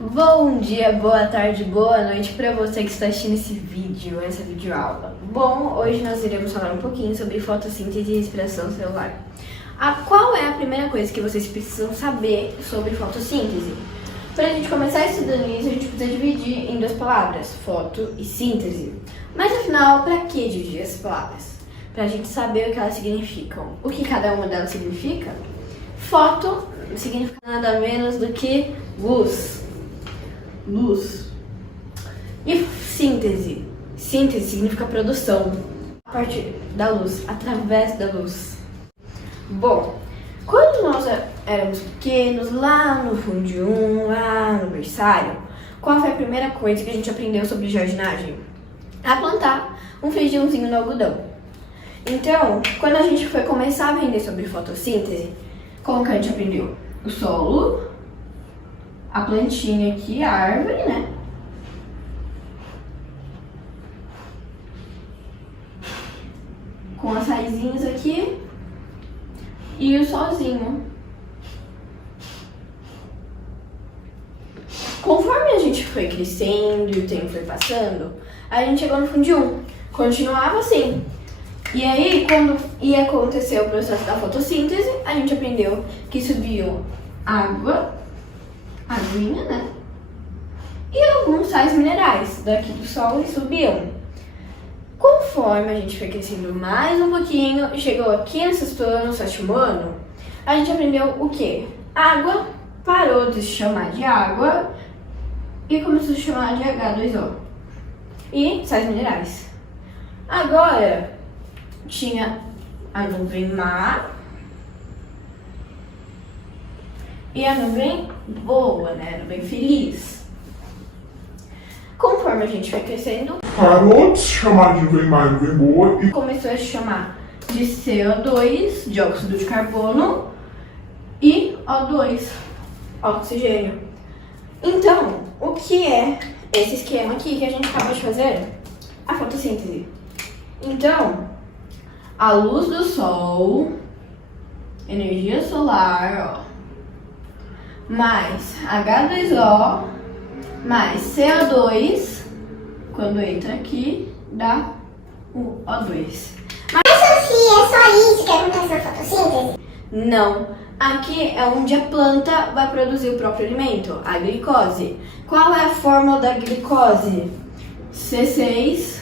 Bom dia, boa tarde, boa noite para você que está assistindo esse vídeo, essa videoaula. Bom, hoje nós iremos falar um pouquinho sobre fotossíntese e respiração celular. Qual é a primeira coisa que vocês precisam saber sobre fotossíntese? Para a gente começar estudando isso, a gente precisa dividir em duas palavras, foto e síntese. Mas afinal, para que dividir essas palavras? Para a gente saber o que elas significam. O que cada uma delas significa? Foto significa nada menos do que luz. E síntese. Síntese significa produção a partir da luz, através da luz. Bom, quando nós éramos pequenos, lá no Fundo 1, lá no berçário, qual foi a primeira coisa que a gente aprendeu sobre jardinagem? A plantar um feijãozinho no algodão. Então, quando a gente foi começar a aprender sobre fotossíntese, como que a gente aprendeu? O solo, a plantinha aqui, a árvore, né? Com as raizinhas aqui e o solzinho. Conforme a gente foi crescendo e o tempo foi passando, a gente chegou no Fundo 1. Continuava assim. E aí, quando ia acontecer o processo da fotossíntese, a gente aprendeu que subiu água, aguinha, né? E alguns sais minerais daqui do sol e subiam. Conforme a gente foi crescendo mais um pouquinho, chegou aqui no sexto ano, sétimo ano, a gente aprendeu o quê? Água parou de se chamar de água e começou a se chamar de H2O. E sais minerais. Agora, tinha a nuvem má e a nuvem boa, né? A nuvem feliz. Conforme a gente foi crescendo, parou de se chamar de nuvem má e nuvem boa e começou a se chamar de CO2, dióxido de carbono, e O2, oxigênio. Então, o que é esse esquema aqui que a gente acabou de fazer? A fotossíntese. Então, a luz do sol, energia solar, ó, mais H2O, mais CO2, quando entra aqui, dá o O2. Mas Sofia, é só isso que acontece na fotossíntese? Não, aqui é onde a planta vai produzir o próprio alimento, a glicose. Qual é a fórmula da glicose? C6,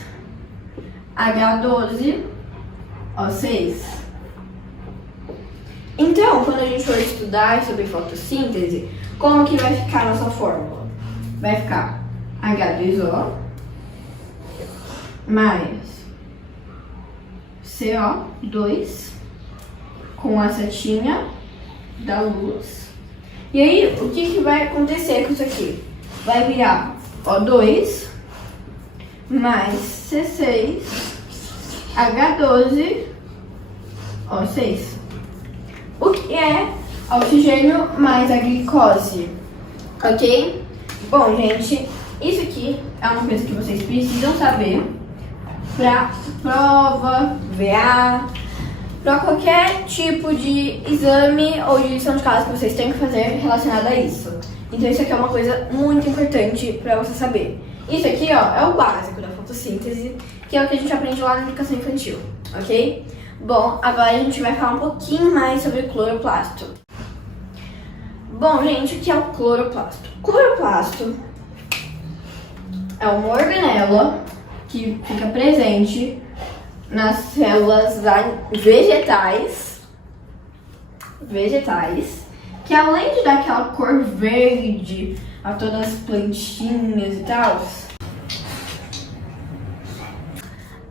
H12, O6. Então, quando a gente for estudar sobre fotossíntese, como que vai ficar a nossa fórmula? Vai ficar H2O mais CO2 com a setinha da luz. E aí, o que vai acontecer com isso aqui? Vai virar O2 mais C6 H12 O6. O que é oxigênio mais a glicose? Ok? Bom, gente, isso aqui é uma coisa que vocês precisam saber para prova, VA, para qualquer tipo de exame ou de lição de casa que vocês tenham que fazer relacionado a isso. Então isso aqui é uma coisa muito importante para você saber. Isso aqui, ó, é o básico da fotossíntese, que é o que a gente aprende lá na educação infantil, ok? Bom, agora a gente vai falar um pouquinho mais sobre o cloroplasto. Bom, gente, o que é o cloroplasto? Cloroplasto é uma organela que fica presente nas células vegetais, que além de dar aquela cor verde a todas as plantinhas e tal,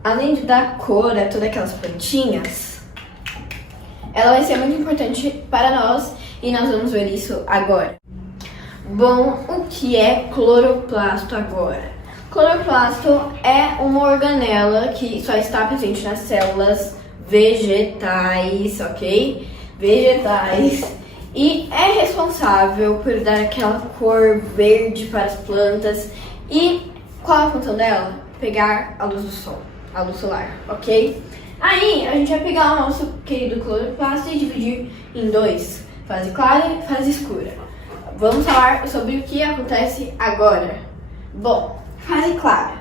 além de dar cor a todas aquelas plantinhas, ela vai ser muito importante para nós e nós vamos ver isso agora. Bom, o que é cloroplasto agora? Cloroplasto é uma organela que só está presente nas células vegetais, ok? Vegetais. E é responsável por dar aquela cor verde para as plantas. E qual é a função dela? Pegar a luz do sol, a luz solar, ok? Aí a gente vai pegar o nosso querido cloroplasto e dividir em dois, fase clara e fase escura. vamos falar sobre o que acontece agora. Bom, fase clara.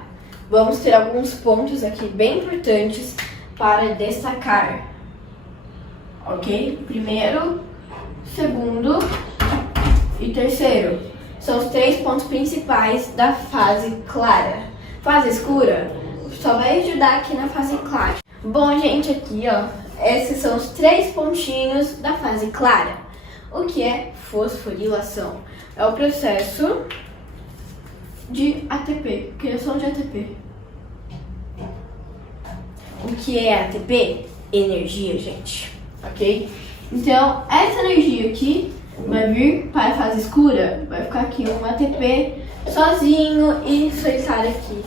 Vamos ter alguns pontos aqui bem importantes para destacar. Ok? Primeiro, segundo e terceiro. São os 3 pontos principais da fase clara. Fase escura só vai ajudar aqui na fase clara. Bom, gente, aqui, ó, esses são os 3 pontinhos da fase clara. O que é fosforilação? É o processo de ATP, criação de ATP. O que é ATP? Energia, gente, ok? Então, essa energia aqui vai vir para a fase escura, vai ficar aqui um ATP sozinho e solitário aqui.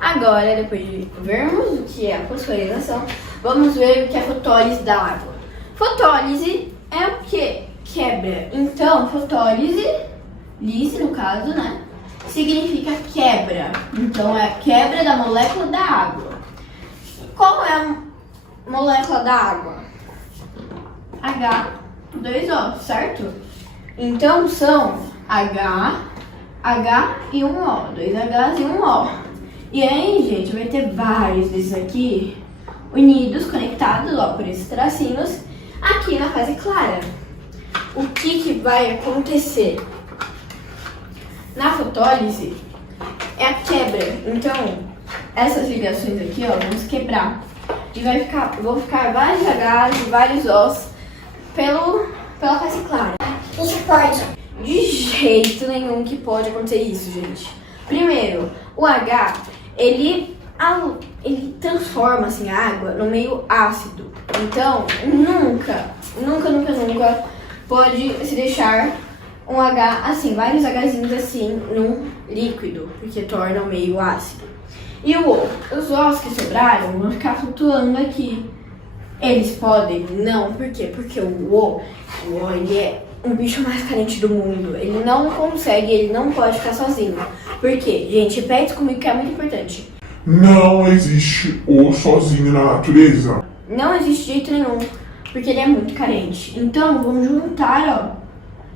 Agora, depois de vermos o que é a fosforilação, vamos ver o que é a fotólise da água. Fotólise é o que? Quebra. Então, fotólise, lise no caso, né? Significa quebra. Então, é a quebra da molécula da água. Qual é a molécula da água? H2O, certo? Então, são H e um O. 2 Hs e um O. E aí, gente, vai ter vários desses aqui unidos, conectados, ó, por esses tracinhos, aqui na fase clara. O que vai acontecer? Na fotólise é a quebra. Então, essas ligações aqui, ó, vão se quebrar. E vão ficar vários Hs e vários Os pela fase clara. Isso pode. De jeito nenhum que pode acontecer isso, gente. Primeiro, o H, ele transforma assim, a água no meio ácido. Então, nunca pode se deixar um H assim, vários Hzinhos assim, num líquido, porque torna o meio ácido. E os Os que sobraram vão ficar flutuando aqui. Eles podem? Não. Por quê? Porque o O ele é um bicho mais carente do mundo. Ele não consegue, ele não pode ficar sozinho. Por quê? Gente, repete comigo que é muito importante. Não existe O sozinho na natureza. Não existe jeito nenhum, porque ele é muito carente. Então, vamos juntar, ó.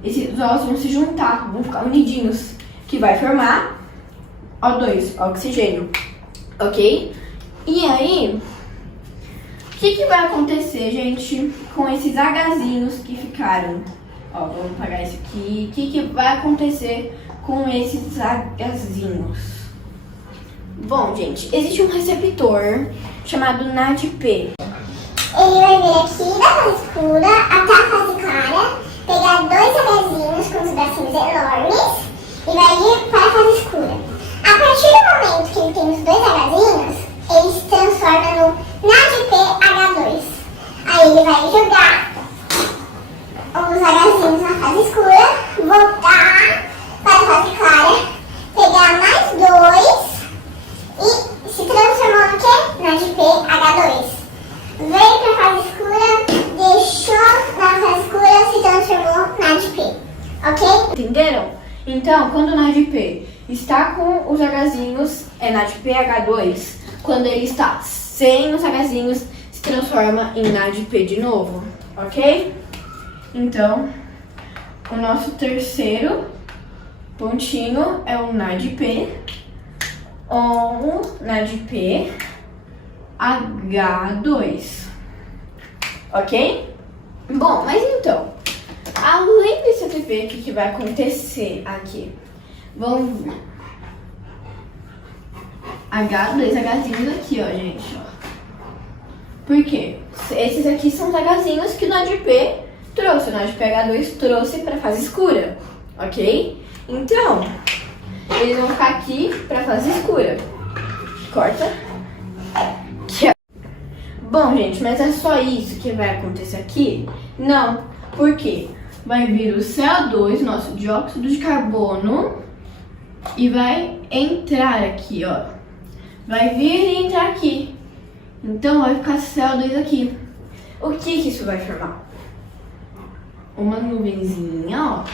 Esses Os vão se juntar, vão ficar unidinhos, que vai formar O2, oxigênio. Ok? E aí, o que vai acontecer, gente, com esses Hzinhos que ficaram? Ó, vamos apagar esse aqui. O que vai acontecer com esses Hzinhos? Bom, gente, existe um receptor chamado NADP. Ele vai vir aqui da fase escura até a fase clara, pegar 2 Hzinhos com os bracinhos enormes e vai vir para a fase escura. A partir do momento que ele tem os 2 Hzinhos, ele se transforma no NADPH2. Aí ele vai jogar os Hzinhos na fase escura, voltar para a fase clara, pegar mais 2 e se transformou no quê? NADPH2. Veio para a fase escura, deixou na fase escura, se transformou no NADP. Ok? Entenderam? Então, quando o NADP está com os Hzinhos, é NADPH2. Quando ele está sem os Hzinhos, se transforma em NADP de novo. Ok? Então, o nosso terceiro pontinho é o NADP. O NADP H2. Ok? Bom, mas então, além desse ATP, o que vai acontecer aqui? Vamos ver. H2 Hzinhos aqui, ó, gente. Ó. Por quê? Esses aqui são os Hzinhos que o NADP trouxe. O NADPH2 trouxe para a fase escura. Ok? Então, eles vão ficar aqui para a fase escura. Corta. Aqui, ó. Bom, gente, mas é só isso que vai acontecer aqui? Não. Por quê? Vai vir o CO2, nosso dióxido de carbono, e vai entrar aqui, ó. Vai vir e entrar aqui. Então vai ficar CO2 aqui. O que isso vai formar? Uma nuvenzinha, ó.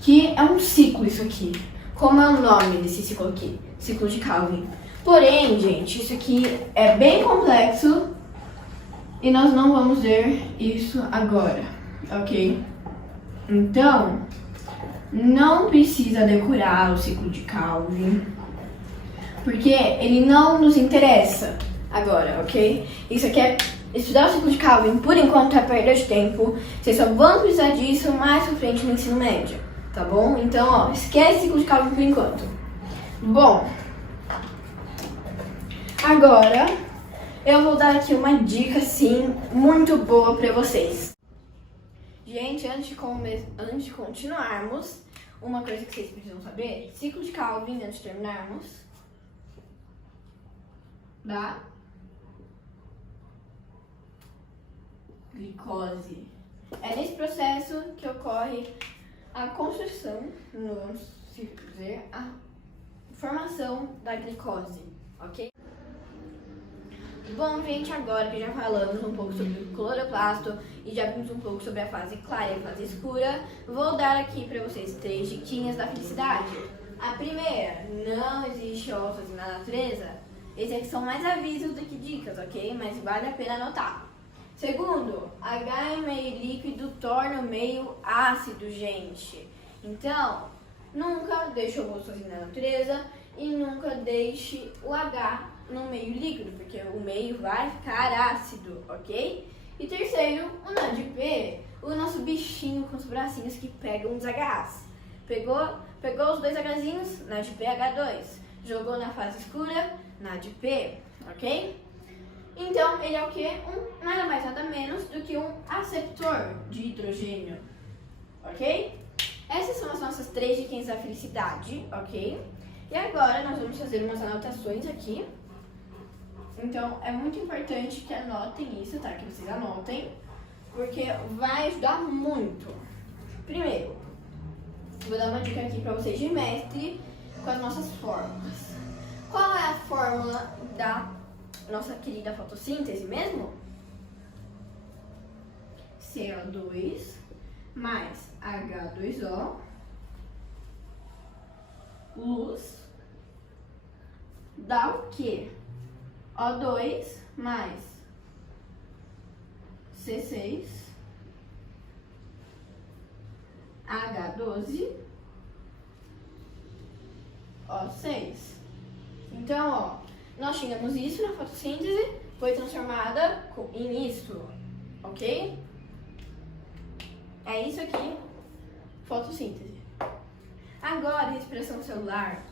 Que é um ciclo isso aqui. Como é o nome desse ciclo aqui? Ciclo de Calvin. Porém, gente, isso aqui é bem complexo e nós não vamos ver isso agora, ok? Então, não precisa decorar o ciclo de Calvin, porque ele não nos interessa agora, ok? Isso aqui é estudar o ciclo de Calvin, por enquanto, é perda de tempo. Vocês só vão precisar disso mais pra frente no ensino médio, tá bom? Então, ó, esquece o ciclo de Calvin por enquanto. Bom, agora eu vou dar aqui uma dica, sim, muito boa pra vocês. Gente, antes de continuarmos, uma coisa que vocês precisam saber, ciclo de Calvin, antes de terminarmos, da glicose. É nesse processo que ocorre a construção, vamos dizer, a formação da glicose, ok? Bom, gente, agora que já falamos um pouco sobre o cloroplasto e já vimos um pouco sobre a fase clara e a fase escura, vou dar aqui pra vocês 3 diquinhas da felicidade. A primeira, não existe ossos na natureza. Esses aqui são mais avisos do que dicas, ok? Mas vale a pena anotar. Segundo, H em meio líquido torna o meio ácido, gente. Então, nunca deixe o osso sozinho na natureza e nunca deixe o H no meio líquido, porque o meio vai ficar ácido, ok? E terceiro, o NADP, o nosso bichinho com os bracinhos que pegam os Hs. Pegou os 2 Hzinhos, NADP H2. Jogou na fase escura, NADP, ok? Então, ele é o quê? Nada mais, nada menos do que um aceptor de hidrogênio, ok? Essas são as nossas 3 diquinhas da felicidade, ok? E agora nós vamos fazer umas anotações aqui. Então, é muito importante que anotem isso, tá? Que vocês anotem, porque vai ajudar muito. Primeiro, vou dar uma dica aqui pra vocês de mestre com as nossas fórmulas. Qual é a fórmula da nossa querida fotossíntese mesmo? CO2 mais H2O, luz, dá o quê? O2 mais C6, H12, O6. Então, ó, nós tínhamos isso na fotossíntese, foi transformada em isso, ok? É isso aqui, fotossíntese. Agora, respiração celular.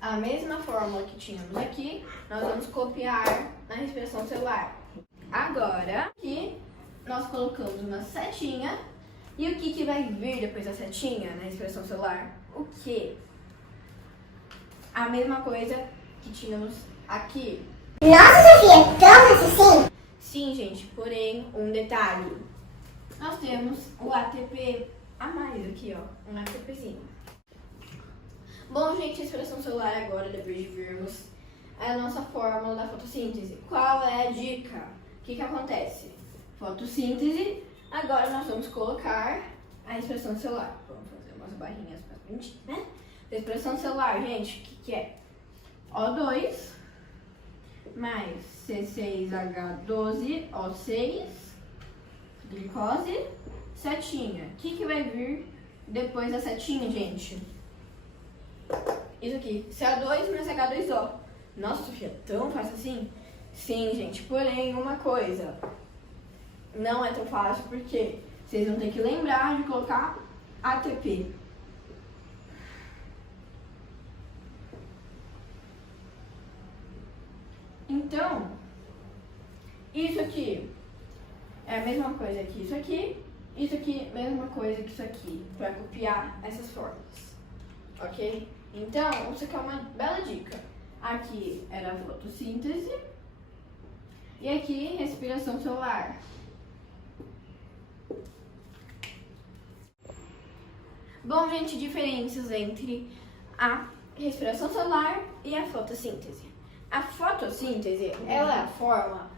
A mesma fórmula que tínhamos aqui, nós vamos copiar na respiração celular. Agora, aqui, nós colocamos uma setinha. E o que vai vir depois da setinha na respiração celular? O quê? A mesma coisa que tínhamos aqui. Nossa, Sofia, tão assim? Sim, gente, porém, um detalhe. Nós temos o ATP a mais aqui, ó, um ATPzinho. Bom, gente, a respiração celular agora, depois de vermos a nossa fórmula da fotossíntese. Qual é a dica? O que acontece? Fotossíntese, agora nós vamos colocar a respiração celular. Vamos fazer umas barrinhas pra frente, né? Respiração celular, gente, o que é? O2 mais C6H12, O6, glicose, setinha. O que vai vir depois da setinha, gente? Isso aqui, CO2 mais H2O. Nossa, Sofia, tão fácil assim? Sim, gente, porém, uma coisa. Não é tão fácil porque vocês vão ter que lembrar de colocar ATP. Então, isso aqui é a mesma coisa que isso aqui, mesma coisa que isso aqui, para copiar essas fórmulas, ok? Então, isso aqui é uma bela dica. Aqui era a fotossíntese e aqui respiração celular. Bom, gente, diferenças entre a respiração celular e a fotossíntese. A fotossíntese, ela é a forma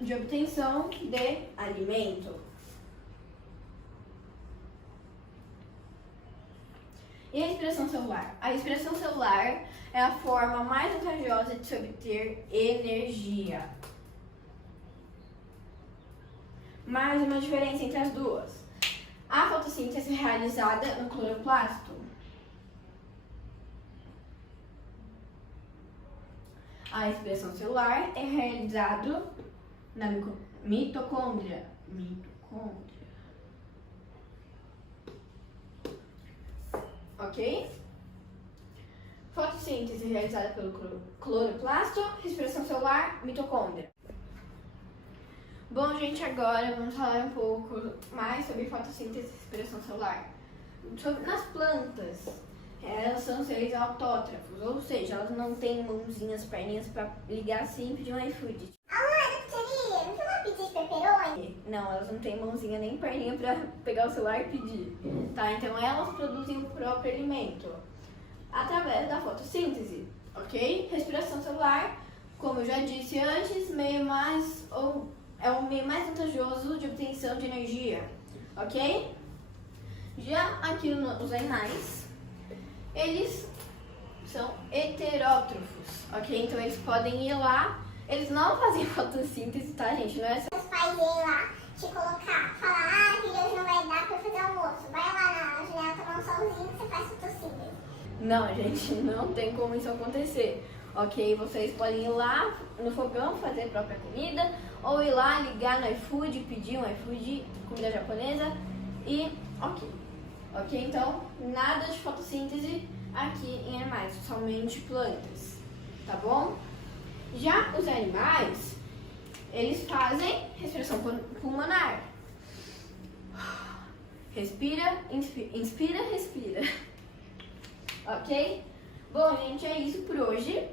de obtenção de alimento. E a respiração celular? A respiração celular é a forma mais vantajosa de se obter energia. Mais uma diferença entre as duas. A fotossíntese é realizada no cloroplasto. A respiração celular é realizada na mitocôndria. Ok? Fotossíntese realizada pelo cloroplasto, respiração celular, mitocôndria. Bom, gente, agora vamos falar um pouco mais sobre fotossíntese e respiração celular. Nas plantas, elas são seres autótrafos, ou seja, elas não têm mãozinhas, perninhas para ligar assim e pedir um iFood. Amor, pizzaria, não foi uma pizza de pepperoni? Não, elas não têm mãozinha nem perninha para pegar o celular e pedir. Tá, então elas produzem o próprio alimento através da fotossíntese, ok? Respiração celular, como eu já disse antes, é o meio mais vantajoso de obtenção de energia, ok? Já aqui os animais, eles são heterótrofos, ok? Então eles podem ir lá, eles não fazem fotossíntese, tá, gente? Não é só... Os pais vêm lá te colocar, falar, filho, hoje não vai dar pra fazer almoço. Vai lá na janela tomar um solzinho que você faz fotossíntese. Não, gente, não tem como isso acontecer, ok? Vocês podem ir lá no fogão fazer a própria comida, ou ir lá ligar no iFood, pedir um iFood, comida japonesa e ok? Então, nada de fotossíntese aqui em animais, somente plantas, tá bom? Já os animais, eles fazem respiração pulmonar. Respira, inspira, respira. Ok? Bom, gente, é isso por hoje.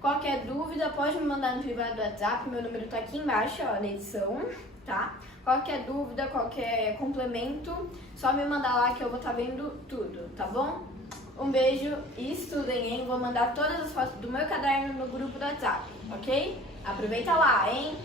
Qualquer dúvida, pode me mandar no privado do WhatsApp. Meu número tá aqui embaixo, ó, na edição, tá? Qualquer dúvida, qualquer complemento, só me mandar lá que eu vou estar vendo tudo, tá bom? Um beijo e estudem, hein? Vou mandar todas as fotos do meu caderno no grupo do WhatsApp, ok? Aproveita lá, hein?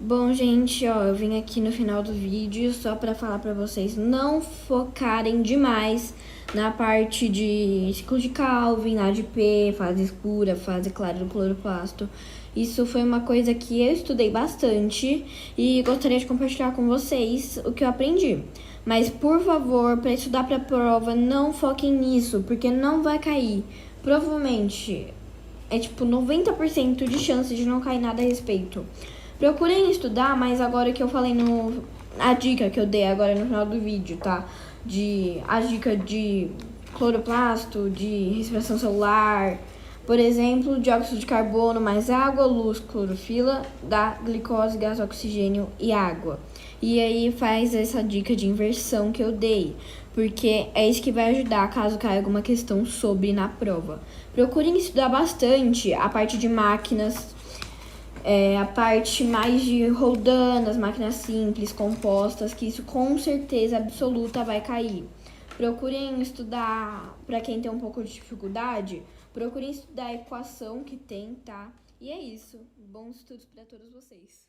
Bom, gente, ó, eu vim aqui no final do vídeo só pra falar pra vocês não focarem demais na parte de ciclo de Calvin, ADP, fase escura, fase clara do cloroplasto. Isso foi uma coisa que eu estudei bastante e gostaria de compartilhar com vocês o que eu aprendi. Mas, por favor, para estudar para a prova, não foquem nisso, porque não vai cair. Provavelmente, é tipo 90% de chance de não cair nada a respeito. Procurem estudar, mas agora que eu falei a dica que eu dei agora no final do vídeo, tá? A dica de cloroplasto, de respiração celular, por exemplo, dióxido de carbono mais água, luz, clorofila, dá glicose, gás, oxigênio e água. E aí faz essa dica de inversão que eu dei, porque é isso que vai ajudar caso caia alguma questão sobre na prova. Procurem estudar bastante a parte de máquinas, a parte mais de roldanas, máquinas simples, compostas, que isso com certeza absoluta vai cair. Procurem estudar, para quem tem um pouco de dificuldade, procurem estudar a equação que tem, tá? E é isso. Bons estudos para todos vocês.